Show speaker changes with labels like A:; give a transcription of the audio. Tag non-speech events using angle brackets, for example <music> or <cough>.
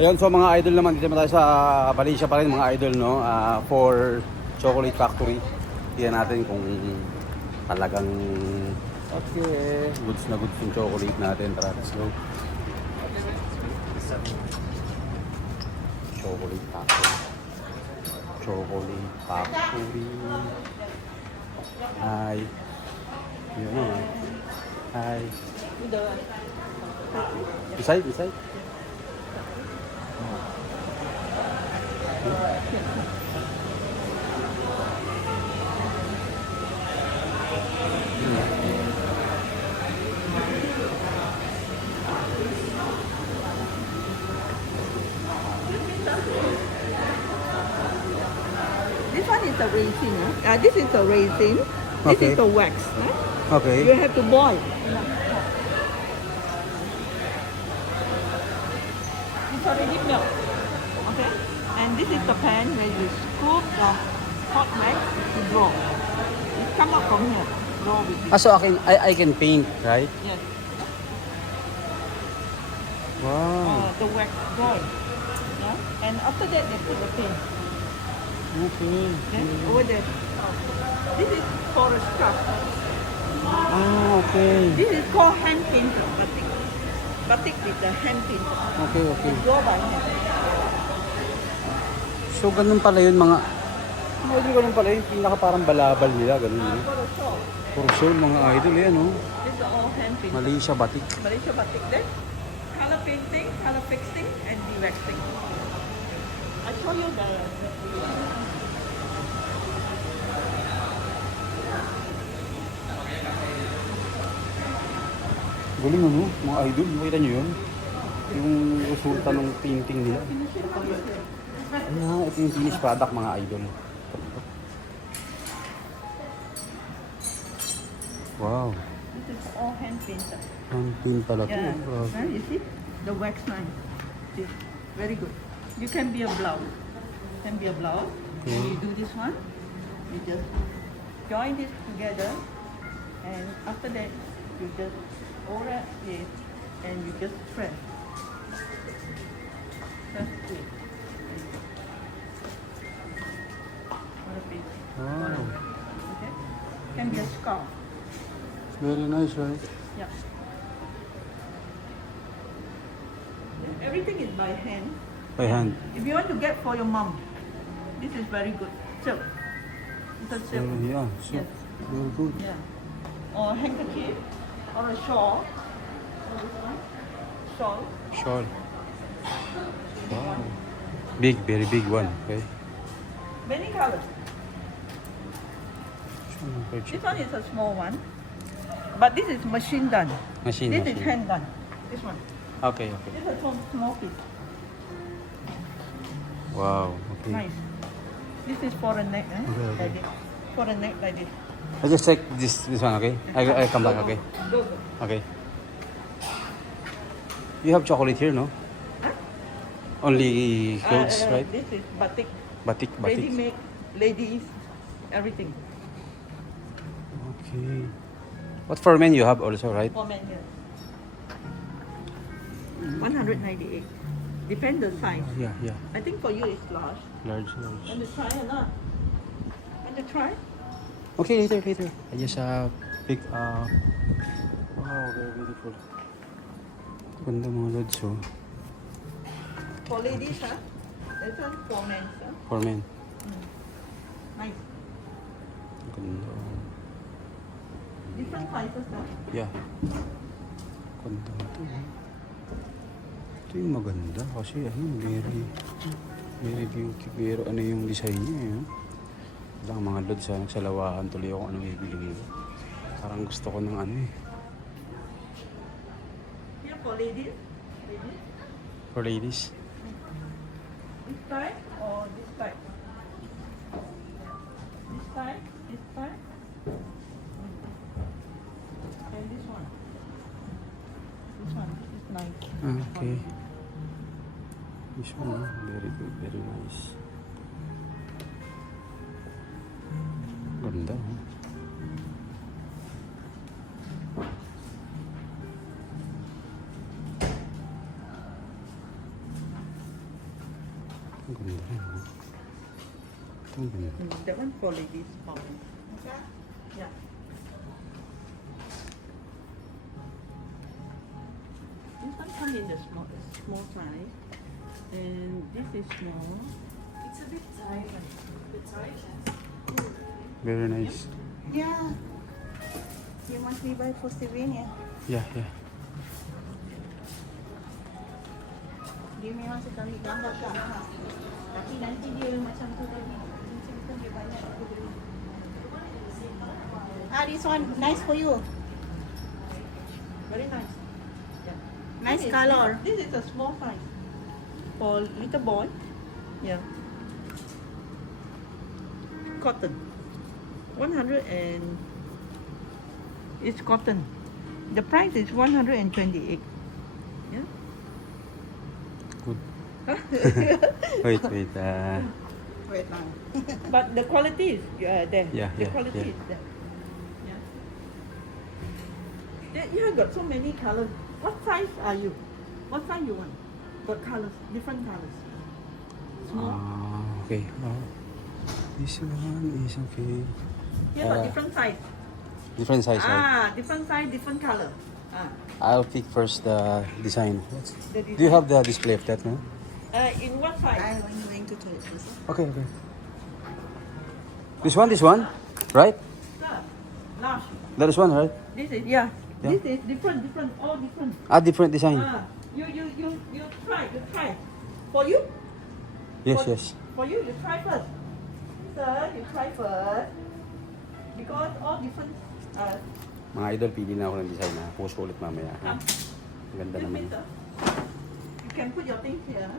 A: Ayun, so mga idol naman, dito tayo sa Valencia pa rin mga idol, no? Ah, for Chocolate Factory. Tingnan natin kung talagang okay, goods na goods yung chocolate natin. Tara, let's go. Chocolate Factory. Chocolate Factory. Hi. Yun naman. Hi. Inside, inside.
B: This one is a raisin. Huh? Uh, this is a raisin. This
A: Okay.
B: is the wax. Okay. You have to boil. It's already milk. Okay? And this is the pan where you scoop the hot wax to draw. It come up from here. Draw with it.
A: Ah, so I can, I, I can paint, right?
B: Yes.
A: Wow.
B: Uh, the wax dry. Yeah? And after that they put the paint.
A: Okay.
B: Then over there. This is for a scarf.
A: Ah, okay.
B: This is called hand painted batik. Batik with the hand painted.
A: Okay, okay.
B: By hand.
A: So, ganun pala yun mga... Mga idol, ganun pala yung pinaka parang balabal nila, ganun yun. Sure, mga idol, yan, no?
B: This is all hand painted.
A: Malaysia batik.
B: Malaysia batik. Then color painting, color fixing, and de-waxing. I show you the.
A: Galing, ano? Mga idol, makita nyo yun? Yung resulta ng painting nila. Ayan, ito yung finished product, mga idol. Wow.
B: This is all hand painted.
A: Ang paint pala to.
B: Yeah. Huh? You see the wax line. See? Very good. You can be a blouse. Can be a blouse.
A: Okay.
B: You do this one. You just join this together, and after that you just over it, and you just thread. That's it.
A: Wow.
B: Okay. Can be a scarf.
A: Very nice, right?
B: Yeah. Everything is by hand.
A: By hand.
B: If you want to get for your mom, this is very good. Silk. It's a
A: So,
B: silk.
A: Oh, yeah. So,
B: Yes.
A: very good.
B: Yeah. Or handkerchief, or a shawl. Or this one. Shawl.
A: Shawl. Wow. Big, very big one. Okay.
B: Many colors. This one is a small one. But this is machine done.
A: Machine,
B: This is hand done. This one.
A: Okay, okay.
B: This is a small, small piece.
A: Wow. Okay.
B: Nice. This is for the neck, eh?
A: Okay, okay.
B: Like this. For the neck like this.
A: I just check this this one, okay? I, I come back, okay? Okay. You have chocolate here, no? Only clothes,
B: Uh, uh,
A: right?
B: This is batik.
A: Batik,
B: Ready
A: batik.
B: make, ladies, everything.
A: Okay. What for men you have also, right?
B: For men here. 198. Depend the size.
A: Yeah, yeah.
B: I think for you it's large.
A: Large, large.
B: Want to try or not? Want to try?
A: Okay, later, later. I just uh, pick uh Wow, very beautiful. Ganda mga lods, oh.
B: For ladies, huh? This one for men?
A: For men.
B: Nice.
A: Ganda. oh.
B: Different sizes, huh?
A: Yeah. Ganda ito. eh. Ito yung maganda kasi ano, very, very beauty. Pero ano yung design niya eh. Lang mga lods sa nagsalawahan tuloy ako anong ibili nila. Parang gusto ko ng ano eh.
B: Here for ladies. Ladies.
A: For ladies.
B: This type or this type? This type, this type. And this one. This one is nice.
A: Ah, okay. This one, oh, very good, very ganda rin. Ito ang ganda.
B: Mm, that one for ladies only. Yeah. This one come in the small, small size, and this is small.
C: It's a bit tight. A bit tight.
A: Very nice.
D: Yeah. You must be by for Slovenia.
A: Yeah, yeah.
D: Dia memang sekali gambar tak ha. Tapi nanti dia macam tu tadi. Macam tu dia banyak aku beli. Ah, this one nice for you.
B: Very nice. Yeah.
D: Nice
B: This is-
D: color.
B: This is a small size for little boy. Yeah. Cotton. 100 and it's cotton. The price is 128. Yeah.
A: Good. <laughs> wait, wait. Uh,
D: Wait lang. <laughs>
B: But the quality is uh, there.
A: Yeah,
B: the
A: yeah,
B: quality
A: yeah.
B: is there. Yeah. Then you have got so many colors. What size are you? What size you want? Got colors, different colors. Small.
A: ah, okay. Wow. This one is okay.
B: Here got
A: uh,
B: different size.
A: Different size, right?
B: Ah, different size, different color. Ah,
A: I'll pick first the design.
B: the
A: Do you have the display of that, no?
B: Uh, in what size?
D: I am going to toilet first.
A: Okay, okay. This one, this one, right?
B: Sir, large.
A: That is one, right?
B: This is yeah.
A: Yeah.
B: This is different, different, all different.
A: Ah, different design.
B: Ah, you you you you try, you try. For you?
A: Yes,
B: for,
A: yes.
B: For you, you try first. Sir, you try first. Because all different. Uh,
A: Mga idol, pili na ako ng design na. Post ko ulit mamaya. ha? Ang ganda naman.
B: you can put your things here.